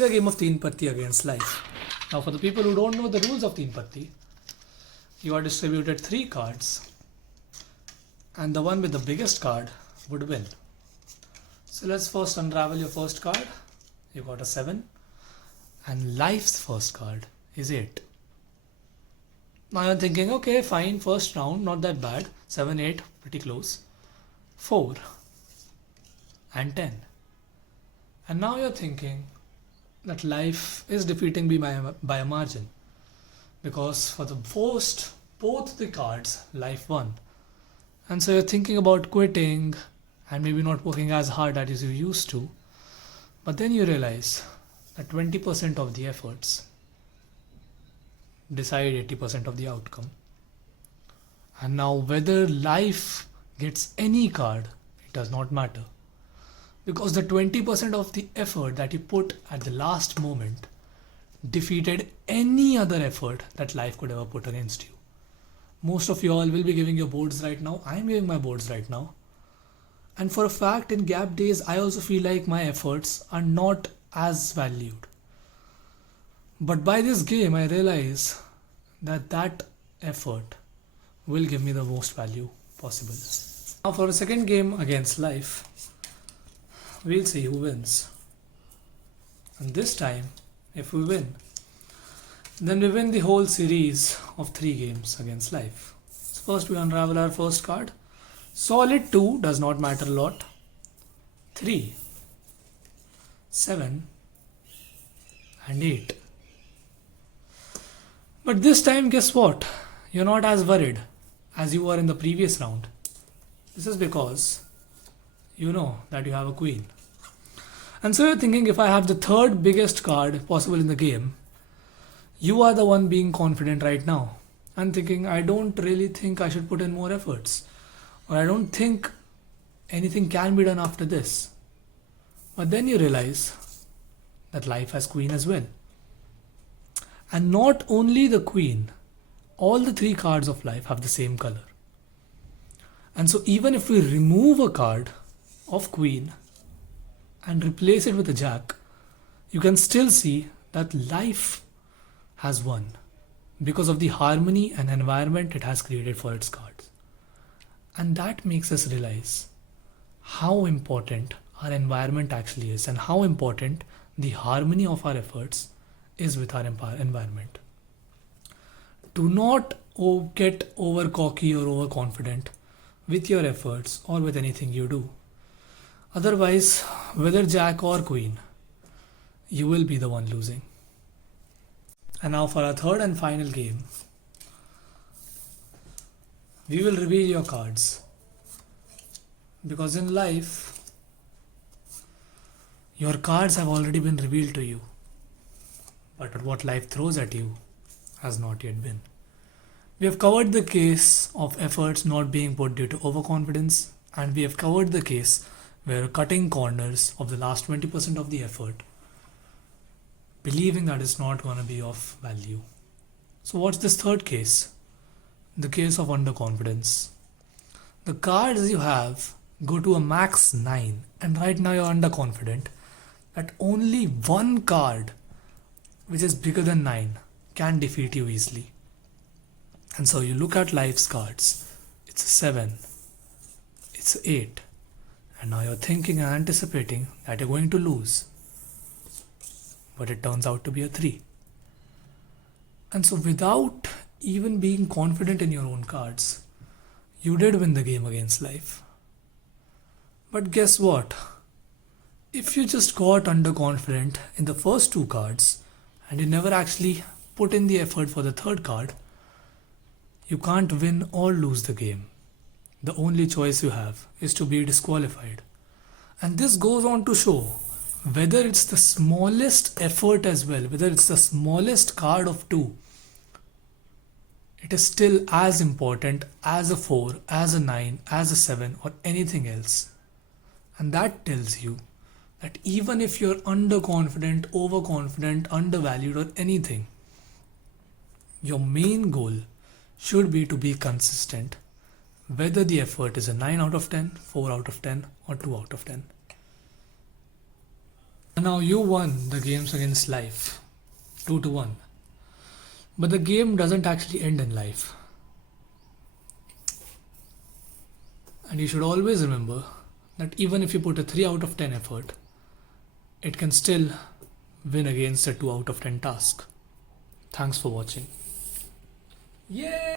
play a game of Teen Patti against life. Now, for the people who don't know the rules of Teen Patti, you are distributed 3 cards, and the one with the biggest card would win. So let's first unravel your first card. You got a 7, and life's first card is 8. Now you're thinking, okay, fine, first round, not that bad. 7, 8, pretty close. 4 and 10. And now you're thinking that life is defeating me by a margin, because for the first, both the cards, life won. And so you're thinking about quitting and maybe not working as hard as you used to. But then you realize that 20% of the efforts decide 80% of the outcome. And now whether life gets any card, it does not matter. Because the 20% of the effort that you put at the last moment defeated any other effort that life could ever put against you. Most of you all will be giving your boards right now. I'm giving my boards right now. And for a fact, in gap days, I also feel like my efforts are not as valued. But by this game, I realize that that effort will give me the most value possible. Now for a second game against life, we'll see who wins. And this time, if we win, then we win the whole series of 3 games against life. So first we unravel our first card. Solid 2 does not matter a lot. 3, 7 and 8. But this time, guess what? You're not as worried as you were in the previous round. This is because you know that you have a queen. And so you're thinking, if I have the third biggest card possible in the game, you are the one being confident right now and thinking, I don't really think I should put in more efforts, or I don't think anything can be done after this. But then you realize that life has queen as well. And not only the queen, all the 3 cards of life have the same color. And so even if we remove a card of queen and replace it with a jack, you can still see that life has won because of the harmony and environment it has created for its cards. And that makes us realize how important our environment actually is, and how important the harmony of our efforts is with our environment. Do not get over cocky or overconfident with your efforts or with anything you do. Otherwise, whether jack or queen, you will be the one losing. And now for our third and final game, we will reveal your cards. Because in life, your cards have already been revealed to you. But what life throws at you has not yet been. We have covered the case of efforts not being put due to overconfidence, and we have covered the case where cutting corners of the last 20% of the effort, believing that it's not going to be of value. So what's this third case? The case of underconfidence. The cards you have go to a max 9, and right now you're underconfident that only one card which is bigger than 9 can defeat you easily. And so you look at life's cards. It's a 7, it's 8, and now you're thinking and anticipating that you're going to lose. But it turns out to be a 3. And so without even being confident in your own cards, you did win the game against life. But guess what? If you just got underconfident in the first 2 cards and you never actually put in the effort for the third card, you can't win or lose the game. The only choice you have is to be disqualified. And this goes on to show whether it's the smallest effort as well, whether it's the smallest card of 2, it is still as important as a 4, as a 9, as a 7, or anything else. And that tells you that even if you're underconfident, overconfident, undervalued, or anything, your main goal should be to be consistent, whether the effort is a 9 out of 10, 4 out of 10, or 2 out of 10. Now you won the games against life, 2-1. But the game doesn't actually end in life. And you should always remember that even if you put a 3 out of 10 effort, it can still win against a 2 out of 10 task. Thanks for watching. Yay!